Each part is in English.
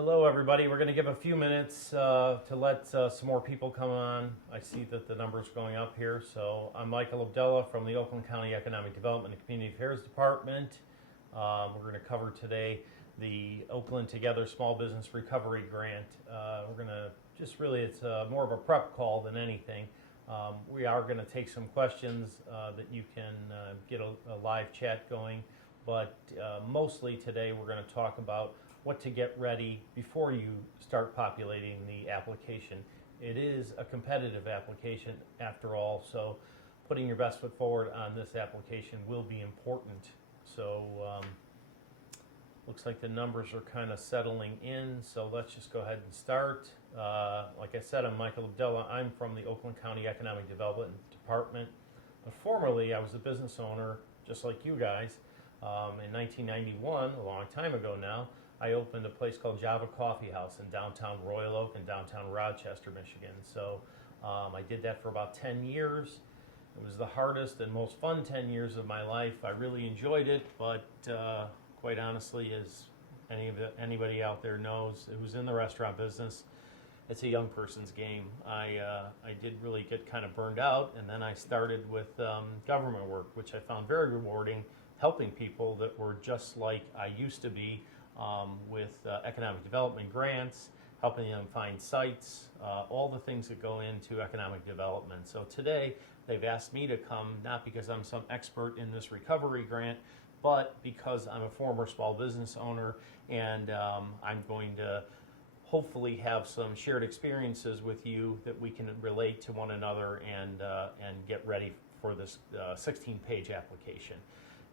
Hello, everybody. We're going to give a few minutes to let some more people come on. I see that the number's going up here. So I'm Michael Abdullah from the Oakland County Economic Development and Community Affairs Department. We're going to cover today the Oakland Together Small Business Recovery Grant. We're going to just really, it's more of a prep call than anything. We are going to take some questions that you can get a live chat going. But mostly today we're going to talk about what to get ready before you start populating the application. It is a competitive application after all, so putting your best foot forward on this application will be important. So looks like the numbers are kind of settling in, so let's just go ahead and start. Like I said, I'm Michael Abdullah. I'm from the Oakland County Economic Development Department. But formerly, I was a business owner, just like you guys. In 1991, a long time ago now, I opened a place called Java Coffee House in downtown Royal Oak and downtown Rochester, Michigan. So I did that for about 10 years. It was the hardest and most fun 10 years of my life. I really enjoyed it, but quite honestly, as anybody out there knows who's in the restaurant business, it's a young person's game. I did really get kind of burned out, and then I started with government work, which I found very rewarding, helping people that were just like I used to be, with economic development grants, helping them find sites, all the things that go into economic development. So today they've asked me to come, not because I'm some expert in this recovery grant, but because I'm a former small business owner, and I'm going to hopefully have some shared experiences with you that we can relate to one another and get ready for this 16-page application.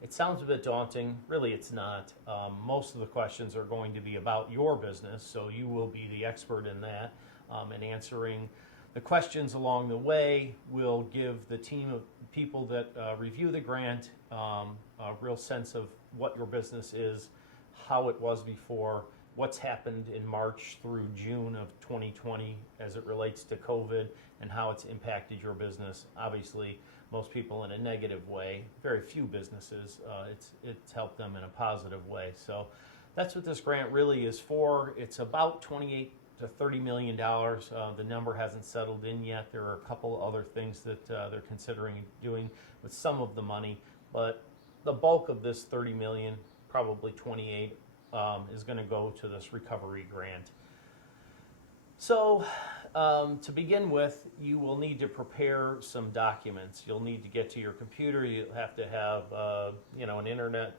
It sounds a bit daunting. Really, it's not. Most of the questions are going to be about your business, so you will be the expert in that. And answering the questions along the way will give the team of people that review the grant a real sense of what your business is, how it was before, what's happened in March through June of 2020 as it relates to COVID, and how it's impacted your business. Obviously, most people in a negative way. Very few businesses, it's helped them in a positive way. So that's what this grant really is for. It's about $28 to $30 million. The number hasn't settled in yet. There are a couple other things that they're considering doing with some of the money, but the bulk of this $30 million, probably 28, is going to go to this recovery grant. So to begin with, you will need to prepare some documents. You'll need to get to your computer. You'll have to have an internet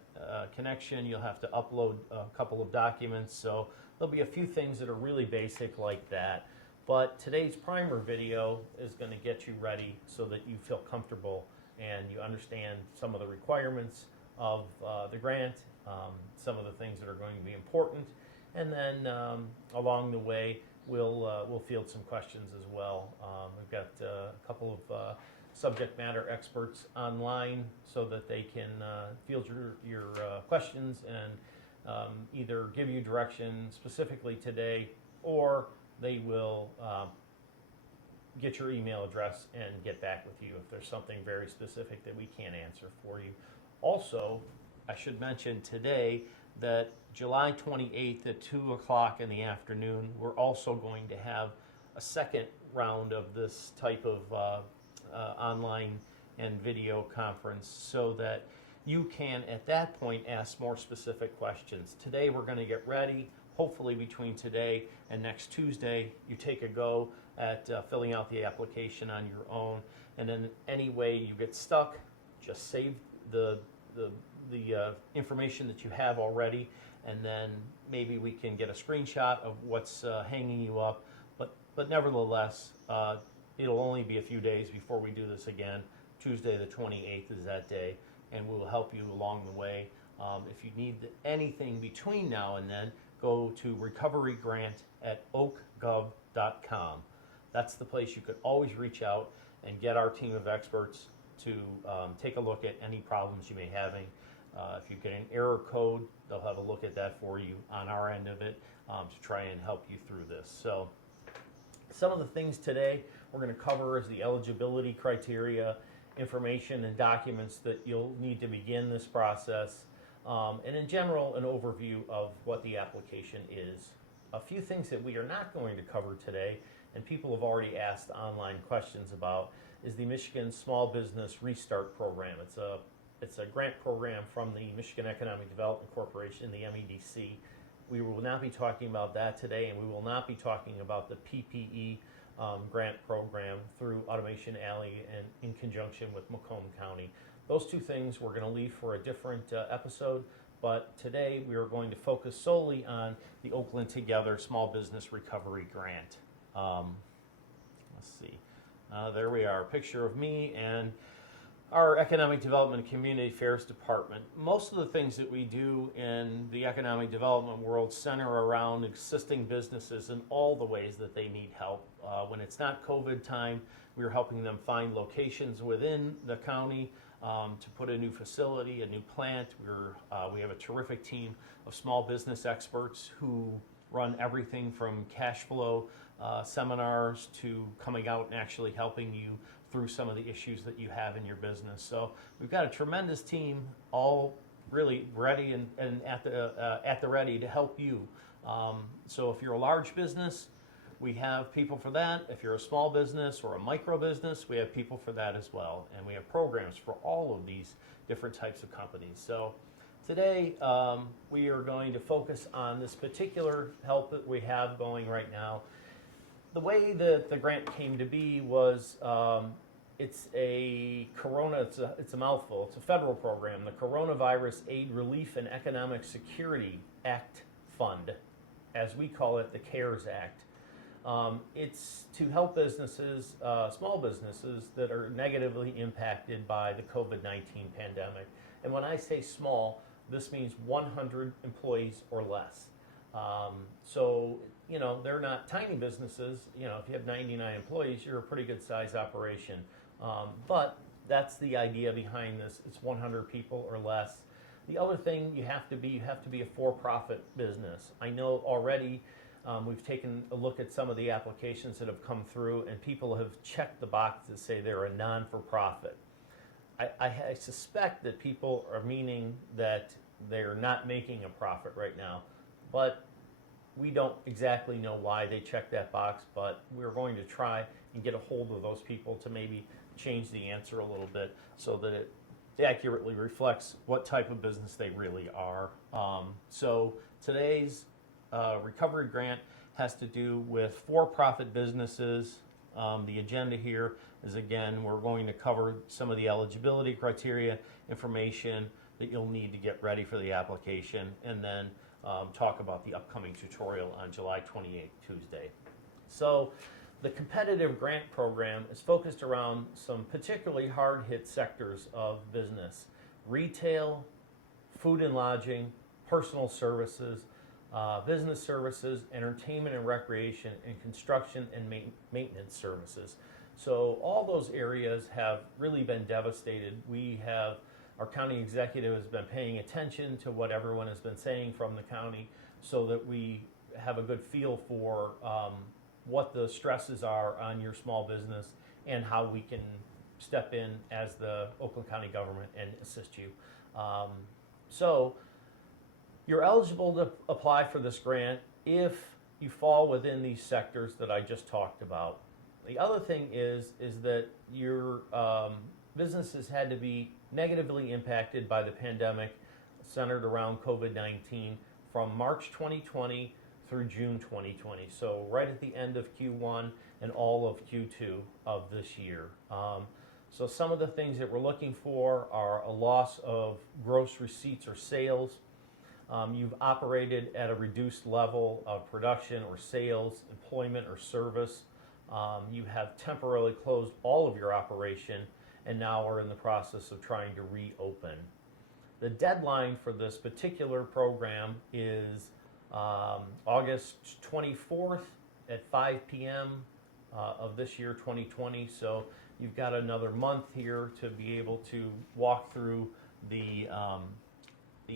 connection. You'll have to upload a couple of documents. So there'll be a few things that are really basic like that. But today's primer video is going to get you ready so that you feel comfortable and you understand some of the requirements of the grant, some of the things that are going to be important, and then along the way we'll field some questions as well. We've got a couple of subject matter experts online so that they can field your questions and either give you direction specifically today, or they will get your email address and get back with you if there's something very specific that we can't answer for you. Also, I should mention today that July 28th at 2 o'clock in the afternoon, we're also going to have a second round of this type of online and video conference so that you can, at that point, ask more specific questions. Today, we're going to get ready. Hopefully, between today and next Tuesday, you take a go at filling out the application on your own. And then any way you get stuck, just save the information that you have already, and then maybe we can get a screenshot of what's hanging you up. But nevertheless, it'll only be a few days before we do this again. Tuesday the 28th is that day, and we'll help you along the way. If you need anything between now and then, go to recoverygrant@oakgov.com. That's the place you could always reach out and get our team of experts to take a look at any problems you may be having. If you get an error code, they'll have a look at that for you on our end of it to try and help you through this. So some of the things today we're going to cover is the eligibility criteria, information and documents that you'll need to begin this process, and in general, an overview of what the application is. a few things that we are not going to cover today, and people have already asked online questions about, is the Michigan Small Business Restart Program. It's a grant program from the Michigan Economic Development Corporation, the MEDC. We will not be talking about that today, and we will not be talking about the PPE grant program through Automation Alley and in conjunction with Macomb County. Those two things we're going to leave for a different episode, but today we are going to focus solely on the Oakland Together Small Business Recovery Grant. Let's see. There we are, a picture of me and our Economic Development and Community Affairs Department. Most of the things that we do in the economic development world center around assisting businesses in all the ways that they need help. When it's not COVID time, we're helping them find locations within the county to put a new facility, a new plant. We have a terrific team of small business experts who run everything from cash flow seminars to coming out and actually helping you through some of the issues that you have in your business. So we've got a tremendous team, all really ready and at the ready to help you. So if you're a large business, we have people for that. If you're a small business or a micro business, we have people for that as well. And we have programs for all of these different types of companies. So today we are going to focus on this particular help that we have going right now. The way that the grant came to be was it's a mouthful. It's a federal program, the Coronavirus Aid Relief and Economic Security Act Fund, as we call it, the CARES Act. It's to help businesses, small businesses that are negatively impacted by the COVID-19 pandemic. And when I say small, this means 100 employees or less. So, they're not tiny businesses. If you have 99 employees, you're a pretty good size operation. But that's the idea behind this. It's 100 people or less. The other thing you have to be a for-profit business. I know already we've taken a look at some of the applications that have come through, and people have checked the box to say they're a non-for-profit. I suspect that people are meaning that they're not making a profit right now, but we don't exactly know why they checked that box, but we're going to try and get a hold of those people to maybe change the answer a little bit so that it accurately reflects what type of business they really are. So today's recovery grant has to do with for-profit businesses. The agenda here is, again, we're going to cover some of the eligibility criteria, information that you'll need to get ready for the application, and then talk about the upcoming tutorial on July 28th, Tuesday. So the competitive grant program is focused around some particularly hard-hit sectors of business: retail, food and lodging, personal services, business services, entertainment and recreation, and construction and maintenance services. So all those areas have really been devastated. Our county executive has been paying attention to what everyone has been saying from the county so that we have a good feel for what the stresses are on your small business and how we can step in as the Oakland County government and assist you. So you're eligible to apply for this grant if you fall within these sectors that I just talked about. The other thing is that your businesses had to be negatively impacted by the pandemic centered around COVID-19 from March 2020 through June 2020. So right at the end of Q1 and all of Q2 of this year. So some of the things that we're looking for are a loss of gross receipts or sales. You've operated at a reduced level of production or sales, employment or service. You have temporarily closed all of your operation and now are in the process of trying to reopen. The deadline for this particular program is August 24th at 5 p.m. Of this year, 2020. So you've got another month here to be able to walk through the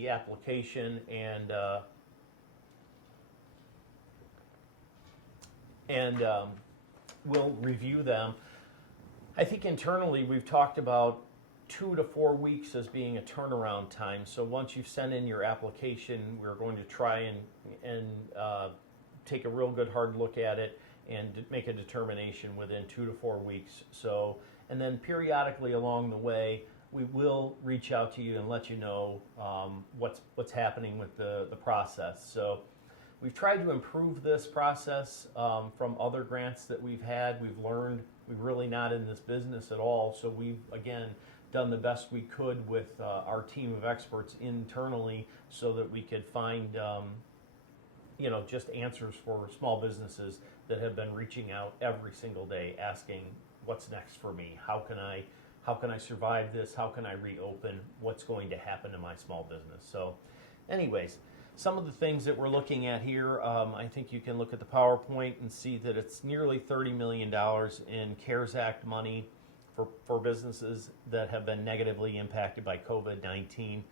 application and we'll review them. I think internally we've talked about 2 to 4 weeks as being a turnaround time. So once you've sent in your application, we're going to try and take a real good hard look at it and make a determination within 2 to 4 weeks. So, and then periodically along the way, we will reach out to you and let you know what's happening with the process. So we've tried to improve this process from other grants that we've had. We've learned we're really not in this business at all. So we've, again, done the best we could with our team of experts internally so that we could find just answers for small businesses that have been reaching out every single day asking, what's next for me? How can I survive this? How can I reopen? What's going to happen to my small business? So anyways, some of the things that we're looking at here, I think you can look at the PowerPoint and see that it's nearly $30 million in CARES Act money for businesses that have been negatively impacted by COVID-19.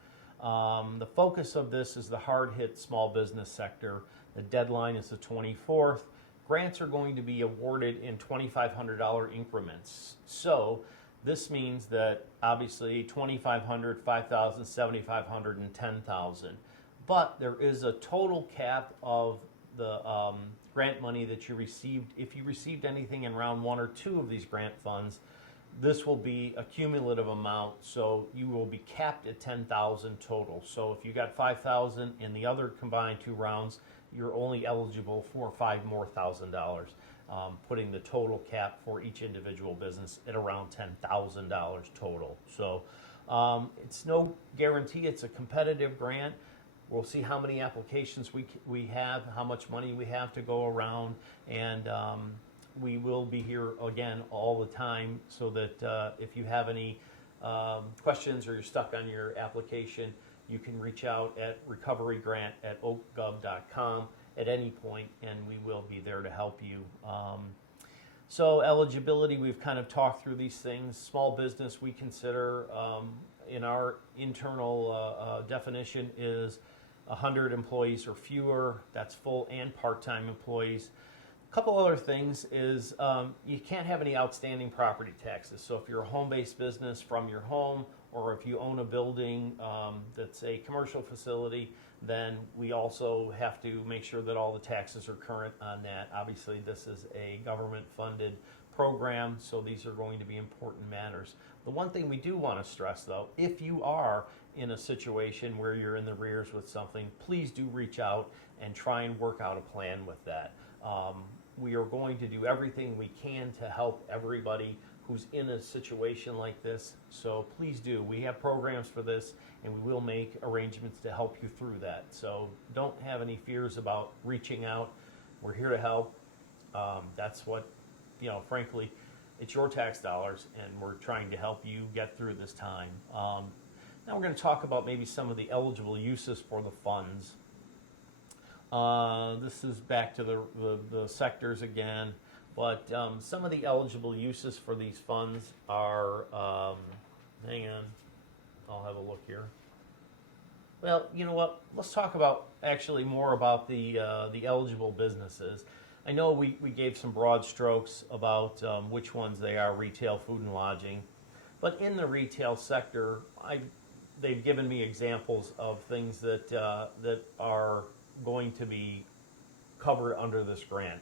The focus of this is the hard-hit small business sector. The deadline is the 24th. Grants are going to be awarded in $2,500 increments. So this means that obviously $2,500, $5,000, $7,500, and $10,000. But there is a total cap of the grant money that you received. If you received anything in round 1 or 2 of these grant funds, this will be a cumulative amount, so you will be capped at $10,000 total. So if you got $5,000 in the other combined 2 rounds, you're only eligible for $5,000 more, putting the total cap for each individual business at around $10,000 total. So it's no guarantee. It's a competitive grant. We'll see how many applications we have, how much money we have to go around, and we will be here again all the time so that if you have any questions or you're stuck on your application, you can reach out at recoverygrant@oakgov.com at any point, and we will be there to help you. So eligibility, we've kind of talked through these things. Small business, we consider in our internal definition is 100 employees or fewer. That's full and part-time employees. A couple other things is you can't have any outstanding property taxes. So if you're a home-based business from your home, or if you own a building that's a commercial facility, then we also have to make sure that all the taxes are current on that. Obviously, this is a government-funded program, so these are going to be important matters. The one thing we do want to stress, though, if you are in a situation where you're in the rears with something, please do reach out and try and work out a plan with that. We are going to do everything we can to help everybody who's in a situation like this. So please do. We have programs for this, and we will make arrangements to help you through that. So don't have any fears about reaching out. We're here to help. That's what, frankly, it's your tax dollars, and we're trying to help you get through this time. Now we're going to talk about maybe some of the eligible uses for the funds. This is back to the sectors again, but some of the eligible uses for these funds are, hang on, I'll have a look here. Well, you know what, let's talk about actually more about the eligible businesses. I know we gave some broad strokes about which ones they are, retail, food, and lodging, but in the retail sector, they've given me examples of things that are going to be covered under this grant.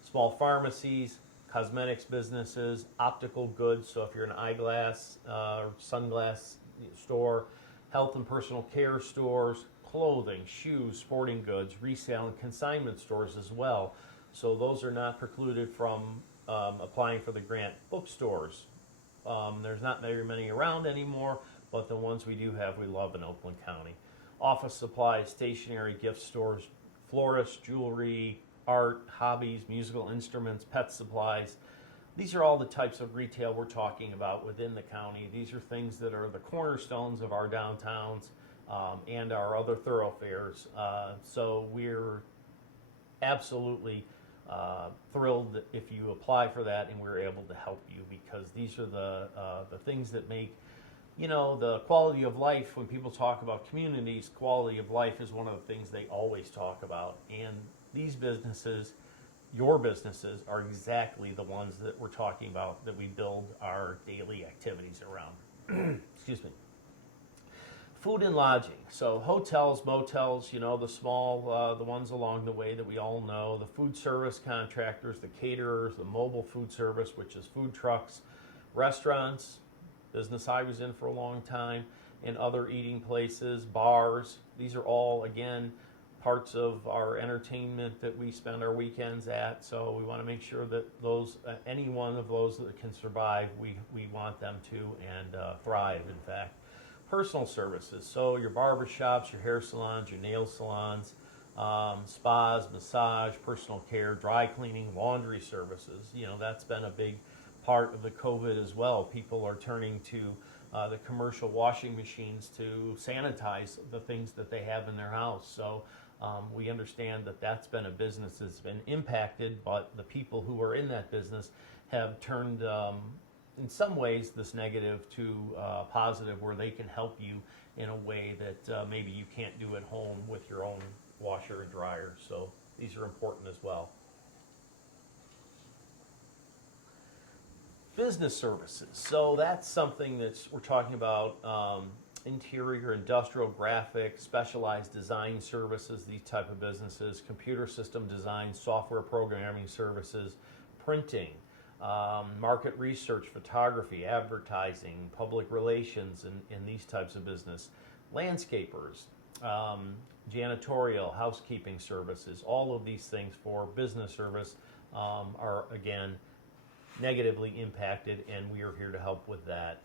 Small pharmacies, cosmetics businesses, optical goods, so if you're an eyeglass or sunglass store, health and personal care stores, clothing, shoes, sporting goods, resale and consignment stores as well. So those are not precluded from applying for the grant. Bookstores, there's not very many around anymore, but the ones we do have, we love in Oakland County. Office supplies, stationery, gift stores, florists, jewelry, art, hobbies, musical instruments, pet supplies. These are all the types of retail we're talking about within the county. These are things that are the cornerstones of our downtowns and our other thoroughfares. So we're absolutely thrilled if you apply for that and we're able to help you, because these are the things that make the quality of life. When people talk about communities, quality of life is one of the things they always talk about. And these businesses, your businesses, are exactly the ones that we're talking about, that we build our daily activities around. Excuse me. Food and lodging. So hotels, motels, the small, the ones along the way that we all know, the food service contractors, the caterers, the mobile food service, which is food trucks, restaurants, business I was in for a long time, and other eating places, bars. These are all, again, parts of our entertainment that we spend our weekends at. So we want to make sure that those, any one of those that can survive, we want them to and thrive, in fact. Personal services, so your barber shops, your hair salons, your nail salons, spas, massage, personal care, dry cleaning, laundry services. That's been a big part of the COVID as well. People are turning to the commercial washing machines to sanitize the things that they have in their house. So we understand that that's been a business that's been impacted, but the people who are in that business have turned in some ways this negative to positive, where they can help you in a way that maybe you can't do at home with your own washer and dryer. So these are important as well. Business services. So that's something we're talking about interior, industrial, graphic, specialized design services, these type of businesses, computer system design, software programming services, printing, market research, photography, advertising, public relations, and these types of business, landscapers, janitorial, housekeeping services. All of these things for business service are, again, negatively impacted, and we are here to help with that.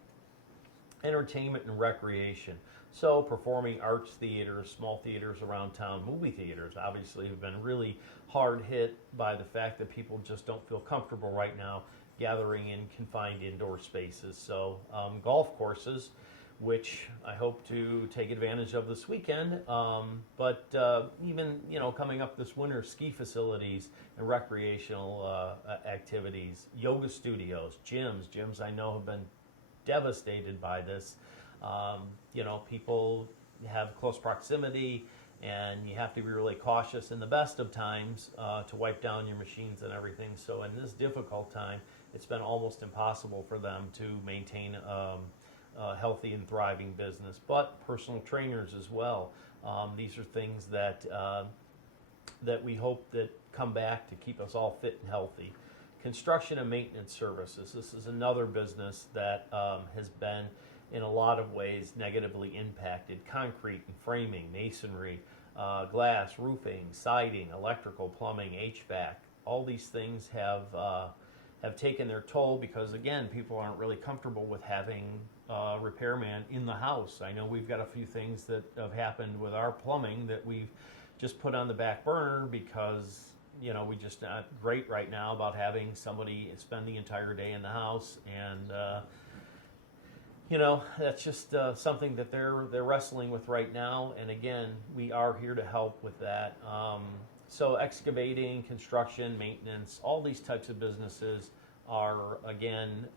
Entertainment and recreation. So performing arts theaters, small theaters around town, movie theaters obviously have been really hard hit by the fact that people just don't feel comfortable right now gathering in confined indoor spaces. So golf courses, which I hope to take advantage of this weekend, but even coming up this winter, ski facilities and recreational activities, yoga studios, gyms I know have been devastated by this. People have close proximity, and you have to be really cautious in the best of times to wipe down your machines and everything. So in this difficult time, it's been almost impossible for them to maintain a healthy and thriving business. But personal trainers as well. These are things that we hope that come back to keep us all fit and healthy. Construction and maintenance services. This is another business that has been, in a lot of ways, negatively impacted. Concrete and framing, masonry, glass, roofing, siding, electrical, plumbing, HVAC. All these things have taken their toll because, again, people aren't really comfortable with having a repairman in the house. I know we've got a few things that have happened with our plumbing that we've just put on the back burner because we just not great right now about having somebody spend the entire day in the house, and that's just something that they're wrestling with right now. And again, we are here to help with that. So excavating, construction, maintenance, all these types of businesses are, again,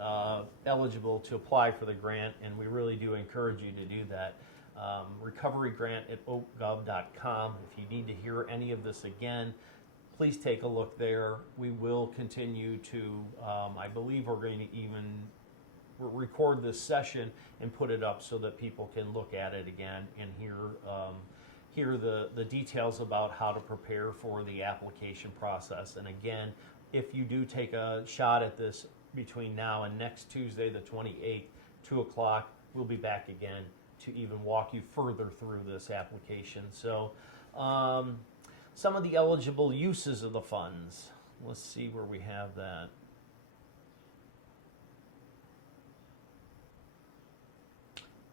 eligible to apply for the grant, and we really do encourage you to do that. Recovery grant at oakgov.com. If you need to hear any of this again, please take a look there. We will continue to, I believe we're going to even record this session and put it up so that people can look at it again and hear the details about how to prepare for the application process. And again, if you do take a shot at this between now and next Tuesday, the 28th, 2 o'clock, we'll be back again to even walk you further through this application. So some of the eligible uses of the funds. Let's see where we have that.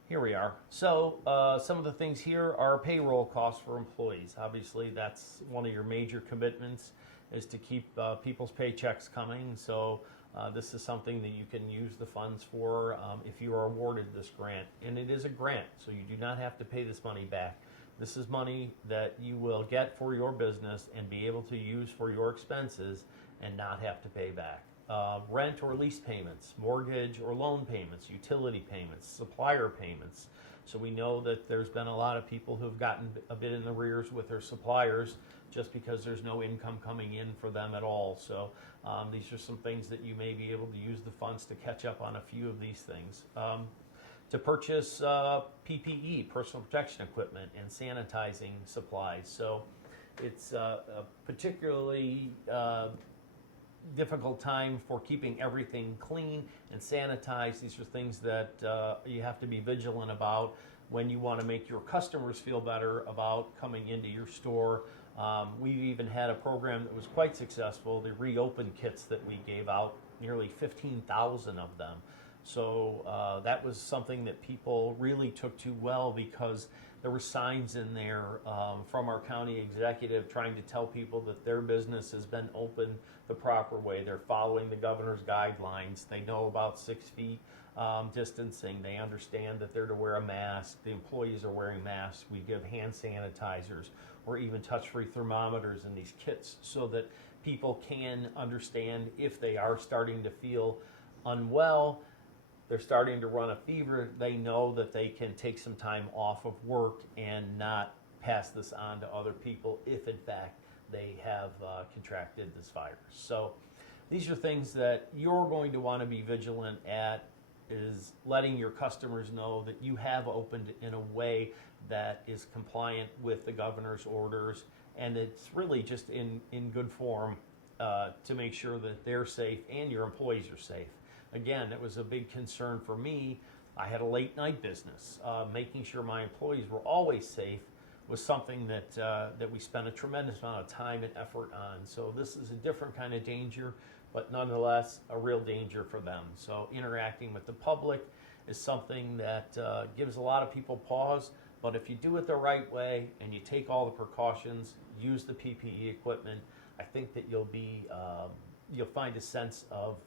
Here we are. So some of the things here are payroll costs for employees. Obviously, that's one of your major commitments, is to keep people's paychecks coming. So this is something that you can use the funds for if you are awarded this grant. And it is a grant, so you do not have to pay this money back. This is money that you will get for your business and be able to use for your expenses and not have to pay back. Rent or lease payments, mortgage or loan payments, utility payments, supplier payments. So we know that there's been a lot of people who've gotten a bit in the rears with their suppliers just because there's no income coming in for them at all. So these are some things that you may be able to use the funds to catch up on a few of these things. to purchase PPE, personal protection equipment, and sanitizing supplies. So it's a particularly difficult time for keeping everything clean and sanitized. These are things that you have to be vigilant about when you want to make your customers feel better about coming into your store. We even had a program that was quite successful, the reopen kits that we gave out, nearly 15,000 of them. So that was something that people really took to well, because there were signs in there from our county executive trying to tell people that their business has been open the proper way. They're following the governor's guidelines. They know about 6 feet distancing. They understand that they're to wear a mask. The employees are wearing masks. We give hand sanitizers or even touch-free thermometers in these kits so that people can understand if they are starting to feel unwell, they're starting to run a fever, they know that they can take some time off of work and not pass this on to other people if in fact they have contracted this virus. So these are things that you're going to want to be vigilant at, is letting your customers know that you have opened in a way that is compliant with the governor's orders, and it's really just in good form to make sure that they're safe and your employees are safe. Again, it was a big concern for me. I had a late night business. Making sure my employees were always safe was something that we spent a tremendous amount of time and effort on. So this is a different kind of danger, but nonetheless a real danger for them. So interacting with the public is something that gives a lot of people pause, but if you do it the right way and you take all the precautions, use the PPE equipment, I think that you'll find a sense of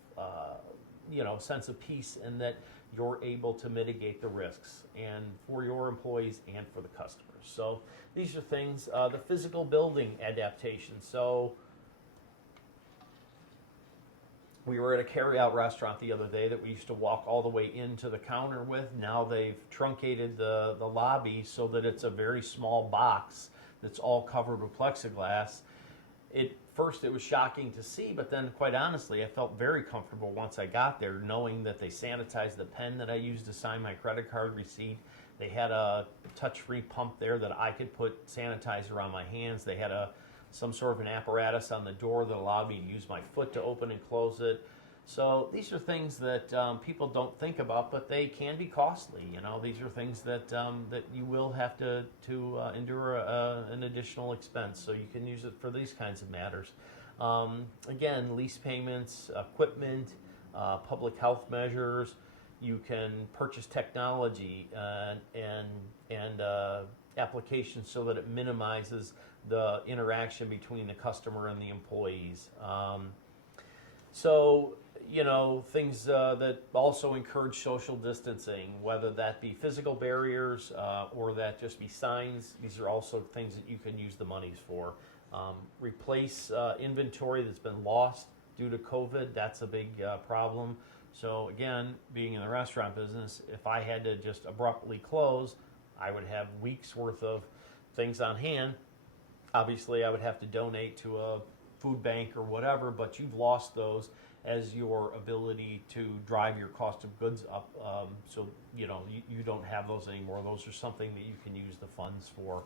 sense of peace, and that you're able to mitigate the risks, and for your employees and for the customers. So these are things, the physical building adaptation. So we were at a carry-out restaurant the other day that we used to walk all the way into the counter with. Now they've truncated the lobby so that it's a very small box that's all covered with plexiglass. First it was shocking to see, but then quite honestly I felt very comfortable once I got there, knowing that they sanitized the pen that I used to sign my credit card receipt. They had a touch-free pump there that I could put sanitizer on my hands. They had some sort of an apparatus on the door that allowed me to use my foot to open and close it. So these are things that people don't think about, but they can be costly. These are things that you will have to endure an additional expense. So you can use it for these kinds of matters. Again, lease payments, equipment, public health measures. You can purchase technology and applications so that it minimizes the interaction between the customer and the employees. Things that also encourage social distancing, whether that be physical barriers or that just be signs. These are also things that you can use the monies for. Replace inventory that's been lost due to COVID. That's a big problem. So again, being in the restaurant business, if I had to just abruptly close, I would have weeks worth of things on hand. Obviously, I would have to donate to a food bank or whatever, but you've lost those as your ability to drive your cost of goods up. So you don't have those anymore. Those are something that you can use the funds for.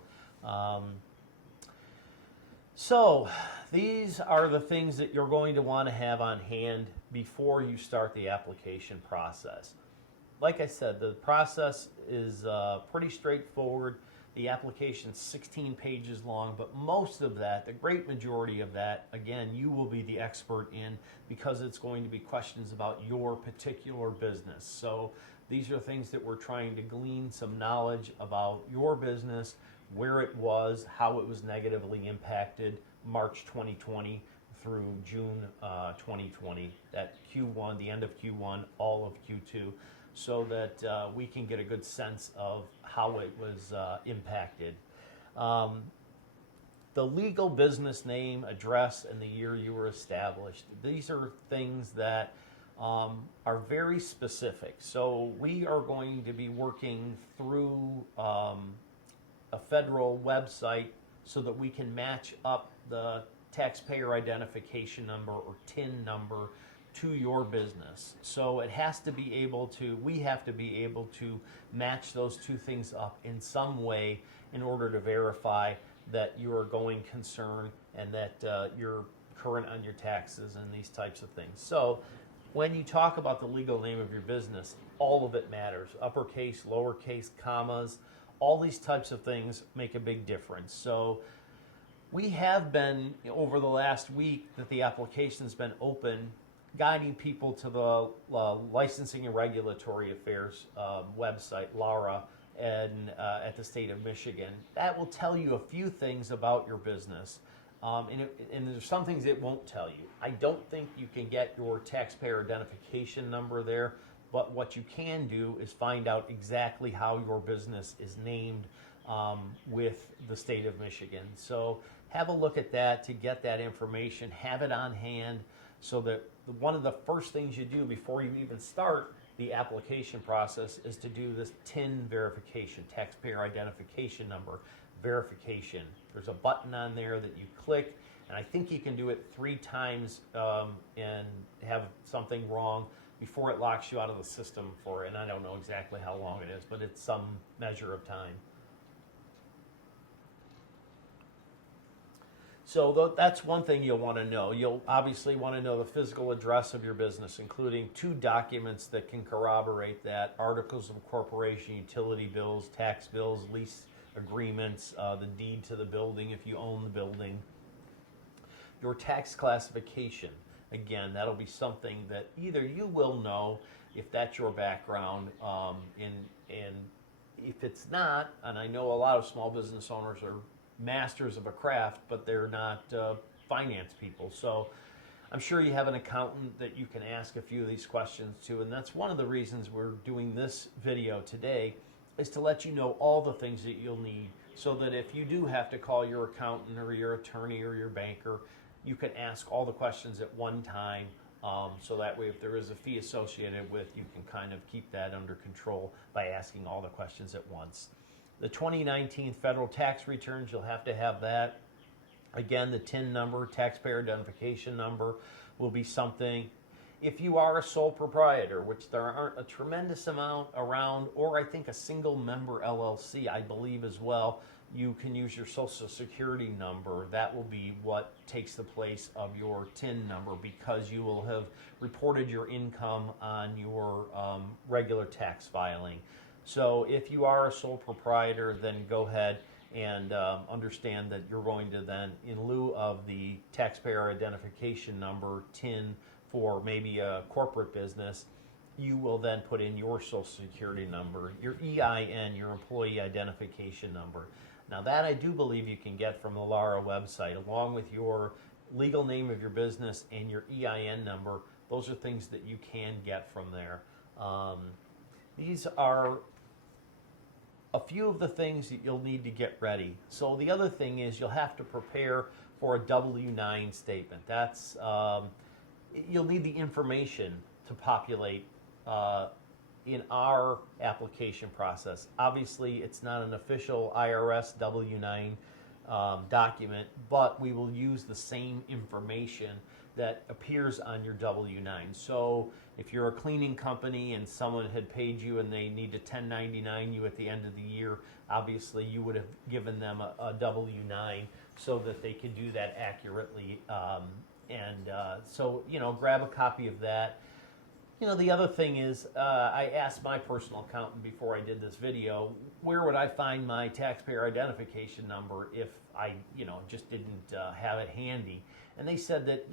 So these are the things that you're going to want to have on hand before you start the application process. Like I said, the process is pretty straightforward. The application's 16 pages long, but most of that, the great majority of that, again, you will be the expert in, because it's going to be questions about your particular business. So these are things that we're trying to glean some knowledge about your business, where it was, how it was negatively impacted March 2020 through June 2020, that Q1, the end of Q1, all of Q2, so that we can get a good sense of how it was impacted. The legal business name, address, and the year you were established. These are things that are very specific. So we are going to be working through a federal website so that we can match up the taxpayer identification number, or TIN number, to your business. So it has to be able to, we have to be able to match those two things up in some way in order to verify that you are going concern and that you're current on your taxes and these types of things. So when you talk about the legal name of your business, all of it matters. Uppercase, lowercase, commas, all these types of things make a big difference. So we have been, over the last week that the application's been open, guiding people to the Licensing and Regulatory Affairs website, LARA, and at the state of Michigan. That will tell you a few things about your business. And there's some things it won't tell you. I don't think you can get your taxpayer identification number there, but what you can do is find out exactly how your business is named with the state of Michigan. So have a look at that to get that information, have it on hand, so that one of the first things you do before you even start the application process is to do this TIN verification, taxpayer identification number verification. There's a button on there that you click, and I think you can do it 3 times and have something wrong before it locks you out of the system for, and I don't know exactly how long it is, but it's some measure of time. So that's one thing you'll want to know. You'll obviously want to know the physical address of your business, including 2 documents that can corroborate that: articles of incorporation, utility bills, tax bills, lease agreements, the deed to the building if you own the building. Your tax classification, again, that'll be something that either you will know if that's your background, and if it's not, and I know a lot of small business owners are masters of a craft, but they're not finance people. So I'm sure you have an accountant that you can ask a few of these questions to, and that's one of the reasons we're doing this video today, is to let you know all the things that you'll need, so that if you do have to call your accountant or your attorney or your banker, you can ask all the questions at one time, so that way if there is a fee associated with, you can kind of keep that under control by asking all the questions at once. The 2019 federal tax returns, you'll have to have that. Again, the TIN number, taxpayer identification number, will be something. If you are a sole proprietor, which there aren't a tremendous amount around, or I think a single member LLC, I believe as well, you can use your Social Security number. That will be what takes the place of your TIN number, because you will have reported your income on your regular tax filing. So if you are a sole proprietor, then go ahead and understand that you're going to then, in lieu of the taxpayer identification number, TIN, for maybe a corporate business, you will then put in your Social Security number, your EIN, your employee identification number. Now that I do believe you can get from the LARA website, along with your legal name of your business and your EIN number. Those are things that you can get from there. These are a few of the things that you'll need to get ready. So the other thing is you'll have to prepare for a W-9 statement. That's you'll need the information to populate in our application process. Obviously, it's not an official IRS W-9 document, but we will use the same information that appears on your W-9. So if you're a cleaning company and someone had paid you and they need to 1099 you at the end of the year, obviously you would have given them a W-9 so that they could do that accurately. So, grab a copy of that. The other thing is, I asked my personal accountant before I did this video, where would I find my taxpayer identification number if I, just didn't have it handy? And they said that,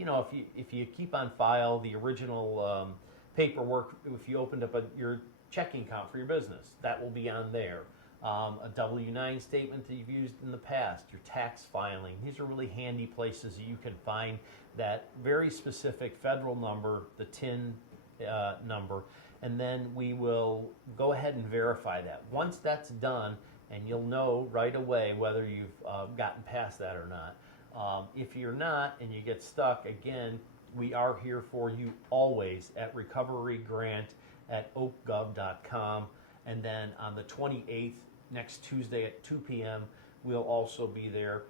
if you keep on file the original paperwork, if you opened up your checking account for your business, that will be on there. A W-9 statement that you've used in the past, your tax filing. These are really handy places that you can find that very specific federal number, the TIN number, and then we will go ahead and verify that. Once that's done, and you'll know right away whether you've gotten past that or not. If you're not and you get stuck, again, we are here for you always at recoverygrant@oakgov.com. And then on the 28th, next Tuesday at 2 p.m., we'll also be there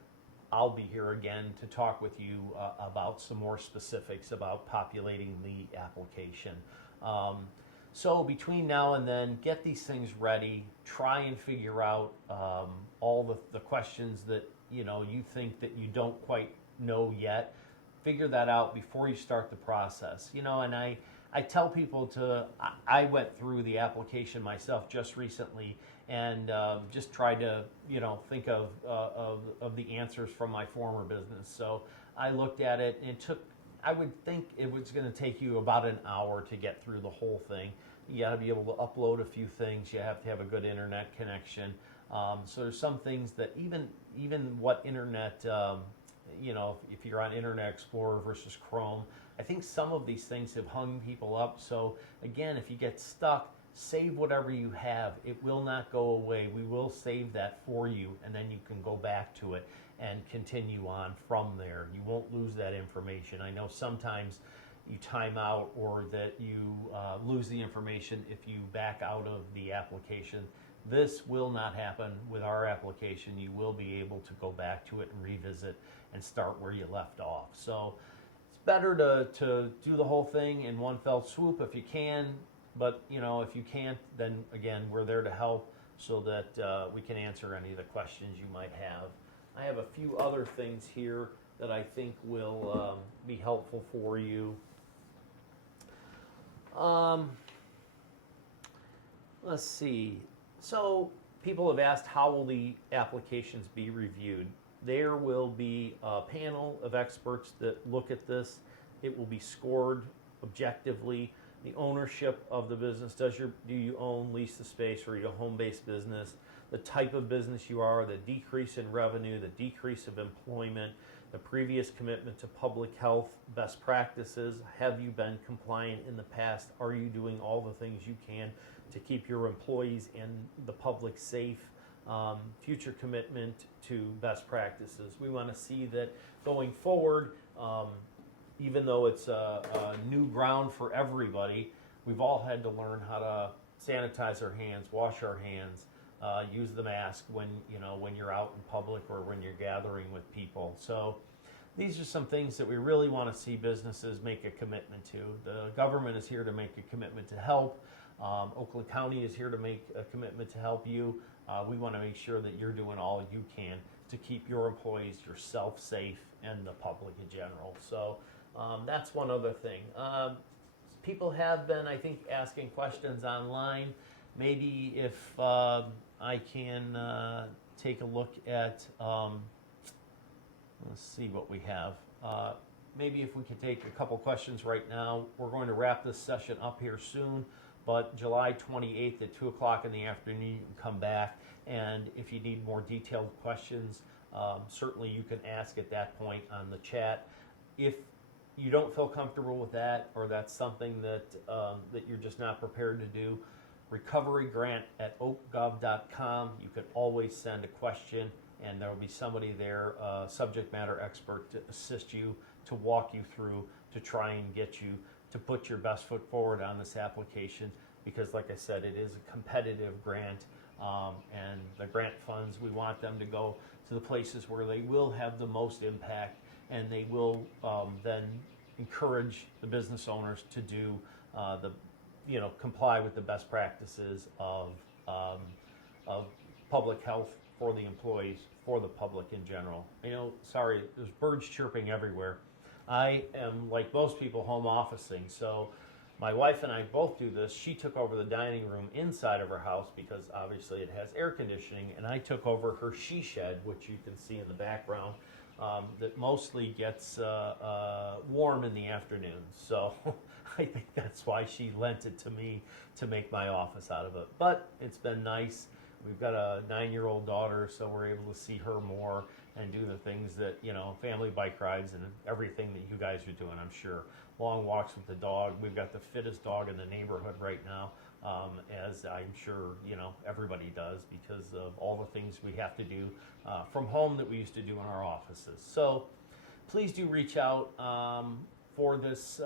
I'll be here again to talk with you about some more specifics about populating the application. So between now and then, get these things ready. Try and figure out all the questions that you think that you don't quite know yet. Figure that out before you start the process. And I tell people I went through the application myself just recently and just tried to think of the answers from my former business. So I looked at it, and I would think it was going to take you about an hour to get through the whole thing. You got to be able to upload a few things. You have to have a good internet connection. So there's some things that even what internet, if you're on Internet Explorer versus Chrome, I think some of these things have hung people up. So again, if you get stuck, save whatever you have. It will not go away. We will save that for you, and then you can go back to it and continue on from there. You won't lose that information. I know sometimes you time out or that you lose the information if you back out of the application. This will not happen with our application. You will be able to go back to it and revisit and start where you left off. So it's better to do the whole thing in one fell swoop if you can, but if you can't, then again, we're there to help so that we can answer any of the questions you might have. I have a few other things here that I think will be helpful for you. Let's see. So people have asked, how will the applications be reviewed? There will be a panel of experts that look at this. It will be scored objectively. The ownership of the business, do you own, lease the space, or are you a home-based business? The type of business you are, the decrease in revenue, the decrease of employment, the previous commitment to public health best practices. Have you been compliant in the past? Are you doing all the things you can to keep your employees and the public safe? Future commitment to best practices. We want to see that going forward, even though it's a new ground for everybody, we've all had to learn how to sanitize our hands, wash our hands, use the mask when you're out in public or when you're gathering with people. So these are some things that we really want to see businesses make a commitment to. The government is here to make a commitment to help. Oakland County is here to make a commitment to help you. We want to make sure that you're doing all you can to keep your employees, yourself safe, and the public in general. So that's one other thing. People have been, I think, asking questions online. Maybe if I can take a look at, let's see what we have. Maybe if we could take a couple questions right now. We're going to wrap this session up here soon, but July 28th at 2 o'clock in the afternoon, you can come back. And if you need more detailed questions, certainly you can ask at that point on the chat. If you don't feel comfortable with that, or that's something that you're just not prepared to do, recoverygrant@oakgov.com. You can always send a question, and there will be somebody there, subject matter expert, to assist you, to walk you through, to try and get you to put your best foot forward on this application. Because, like I said, it is a competitive grant, and the grant funds, we want them to go to the places where they will have the most impact, and they will then encourage the business owners to do comply with the best practices of public health for the employees, for the public in general. Sorry, there's birds chirping everywhere. I am, like most people, home officing, so my wife and I both do this. She took over the dining room inside of her house because obviously it has air conditioning, and I took over her she shed, which you can see in the background, that mostly gets warm in the afternoon. So I think that's why she lent it to me to make my office out of it. But it's been nice. We've got a 9-year-old daughter, so we're able to see her more and do the things that, family bike rides and everything that you guys are doing, I'm sure. Long walks with the dog. We've got the fittest dog in the neighborhood right now, as I'm sure, everybody does, because of all the things we have to do from home that we used to do in our offices. So please do reach out for this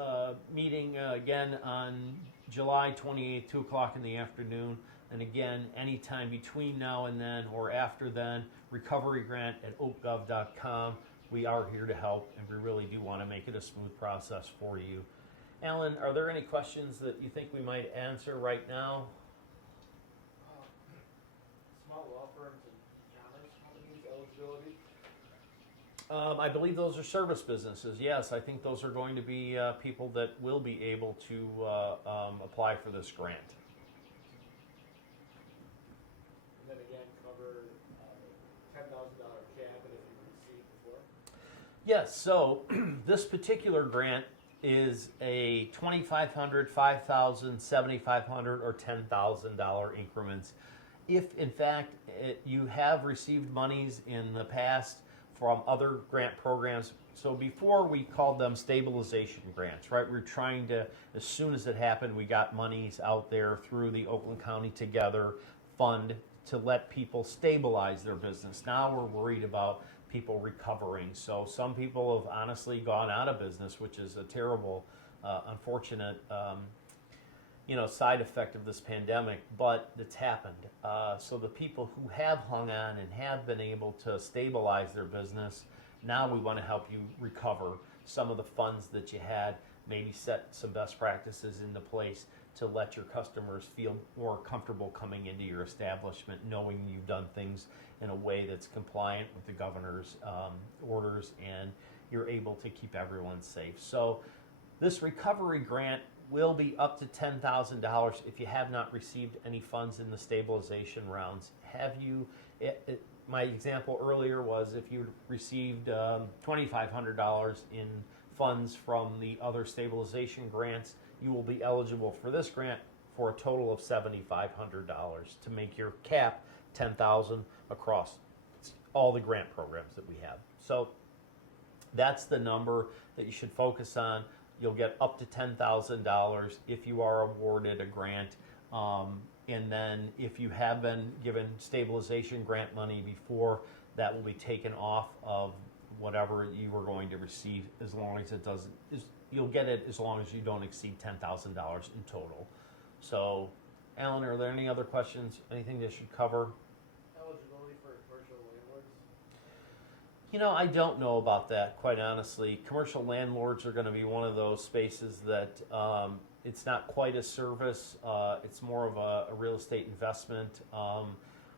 meeting again on July 28th, 2 o'clock in the afternoon. And again, anytime between now and then or after then, recoverygrant@oakgov.com. We are here to help, and we really do want to make it a smooth process for you. Alan, are there any questions that you think we might answer right now? Small law firms and e-commerce companies eligibility. I believe those are service businesses. Yes, I think those are going to be people that will be able to apply for this grant. And then again, cover $10,000 cap that if you received before. Yes, so this particular grant is a $2,500, $5,000, $7,500, or $10,000 increments. If in fact you have received monies in the past from other grant programs, so before we called them stabilization grants, right? We're trying to, as soon as it happened, we got monies out there through the Oakland County Together Fund to let people stabilize their business. Now we're worried about people recovering. So some people have honestly gone out of business, which is a terrible, unfortunate, side effect of this pandemic, but it's happened. So the people who have hung on and have been able to stabilize their business, now we want to help you recover some of the funds that you had, maybe set some best practices into place to let your customers feel more comfortable coming into your establishment, knowing you've done things in a way that's compliant with the governor's orders, and you're able to keep everyone safe. So this recovery grant will be up to $10,000 if you have not received any funds in the stabilization rounds. Have you, my example earlier was if you received $2,500 in funds from the other stabilization grants, you will be eligible for this grant for a total of $7,500 to make your cap $10,000 across all the grant programs that we have. So that's the number that you should focus on. You'll get up to $10,000 if you are awarded a grant. And then if you have been given stabilization grant money before, that will be taken off of whatever you were going to receive, as long as it doesn't, you'll get it as long as you don't exceed $10,000 in total. So, Alan, are there any other questions? Anything that should cover? Eligibility for commercial landlords? I don't know about that, quite honestly. Commercial landlords are going to be one of those spaces that it's not quite a service. It's more of a real estate investment.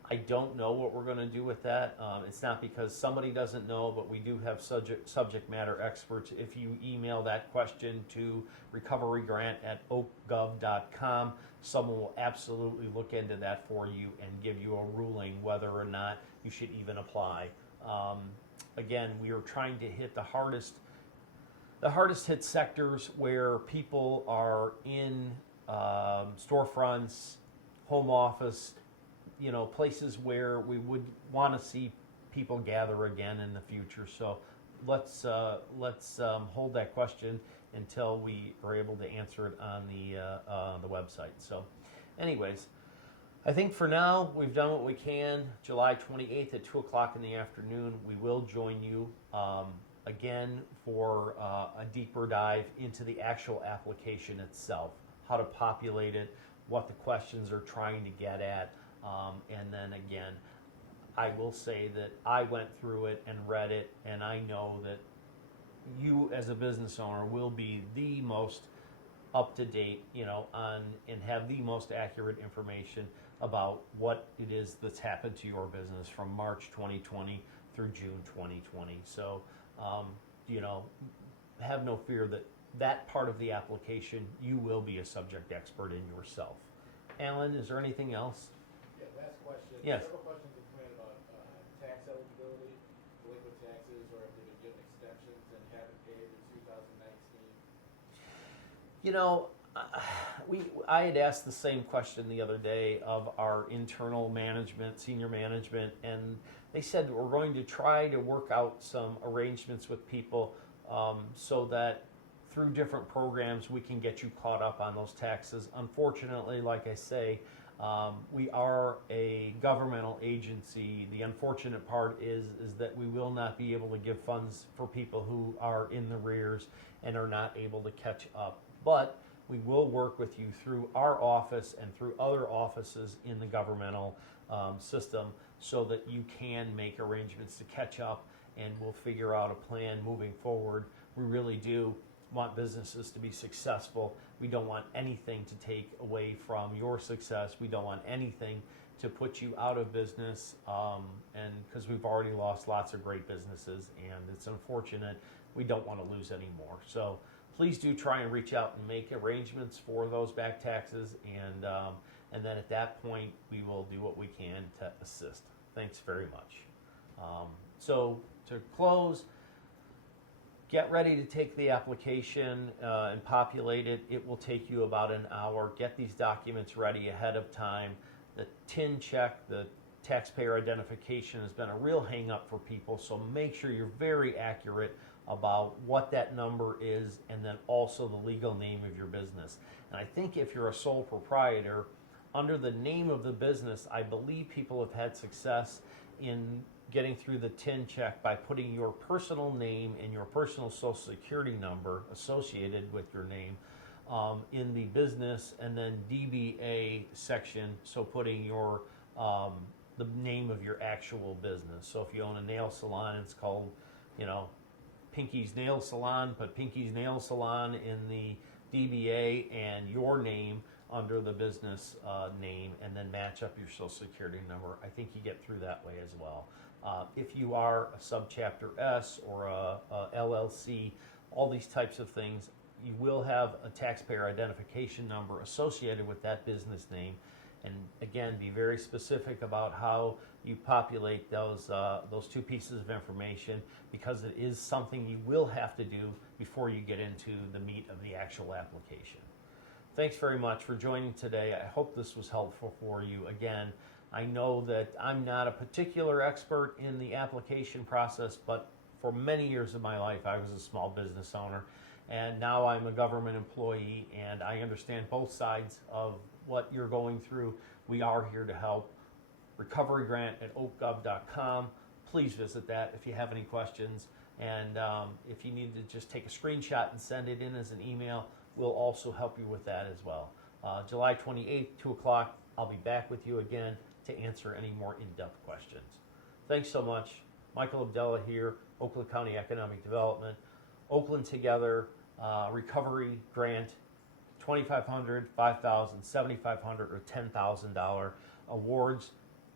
I don't know what we're going to do with that. It's not because somebody doesn't know, but we do have subject matter experts. If you email that question to recoverygrant@oakgov.com, someone will absolutely look into that for you and give you a ruling whether or not you should even apply. Again, we are trying to hit the hardest hit sectors where people are in storefronts, home office, places where we would want to see people gather again in the future. So let's hold that question until we are able to answer it on the website. So anyways, I think for now we've done what we can. July 28th at 2 o'clock in the afternoon, we will join you again for a deeper dive into the actual application itself, how to populate it, what the questions are trying to get at. And then again, I will say that I went through it and read it, and I know that you as a business owner will be the most up to date, on and have the most accurate information about what it is that's happened to your business from March 2020 through June 2020. So, have no fear that part of the application you will be a subject expert in yourself. Alan, is there anything else? Yeah, last question. Yes. Several questions have come in about tax eligibility, delinquent taxes, or if they've been given extensions and haven't paid in 2019. I had asked the same question the other day of our internal management, senior management, and they said we're going to try to work out some arrangements with people so that through different programs we can get you caught up on those taxes. Unfortunately, like I say, we are a governmental agency. The unfortunate part is that we will not be able to give funds for people who are in the rears and are not able to catch up. But we will work with you through our office and through other offices in the governmental system so that you can make arrangements to catch up, and we'll figure out a plan moving forward. We really do want businesses to be successful. We don't want anything to take away from your success. We don't want anything to put you out of business, and because we've already lost lots of great businesses, and it's unfortunate. We don't want to lose any more. So please do try and reach out and make arrangements for those back taxes, and then at that point we will do what we can to assist. Thanks very much. So to close, get ready to take the application and populate it. It will take you about an hour. Get these documents ready ahead of time. The TIN check, the taxpayer identification, has been a real hang up for people, so make sure you're very accurate about what that number is, and then also the legal name of your business. And I think if you're a sole proprietor, under the name of the business, I believe people have had success in getting through the TIN check by putting your personal name and your personal social security number associated with your name in the business, and then DBA section, so putting your the name of your actual business. So if you own a nail salon, it's called, Pinky's Nail Salon. Put Pinky's Nail Salon in the DBA and your name under the business name, and then match up your social security number. I think you get through that way as well. If you are a subchapter S or a LLC, all these types of things, you will have a taxpayer identification number associated with that business name. And again, be very specific about how you populate those two pieces of information, because it is something you will have to do before you get into the meat of the actual application. Thanks very much for joining today. I hope this was helpful for you. Again, I know that I'm not a particular expert in the application process, but for many years of my life, I was a small business owner, and now I'm a government employee, and I understand both sides of what you're going through. We are here to help. Recovery grant at oakgov.com. Please visit that if you have any questions. And if you need to just take a screenshot and send it in as an email, we'll also help you with that as well. July 28th, 2 o'clock, I'll be back with you again to answer any more in-depth questions. Thanks so much. Michael Abdallah here, Oakland County Economic Development. Oakland Together, recovery grant, $2,500, $5,000, $7,500, or $10,000 awards,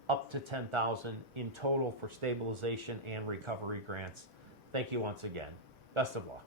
up to $10,000 in total for stabilization and recovery grants. Thank you once again. Best of luck.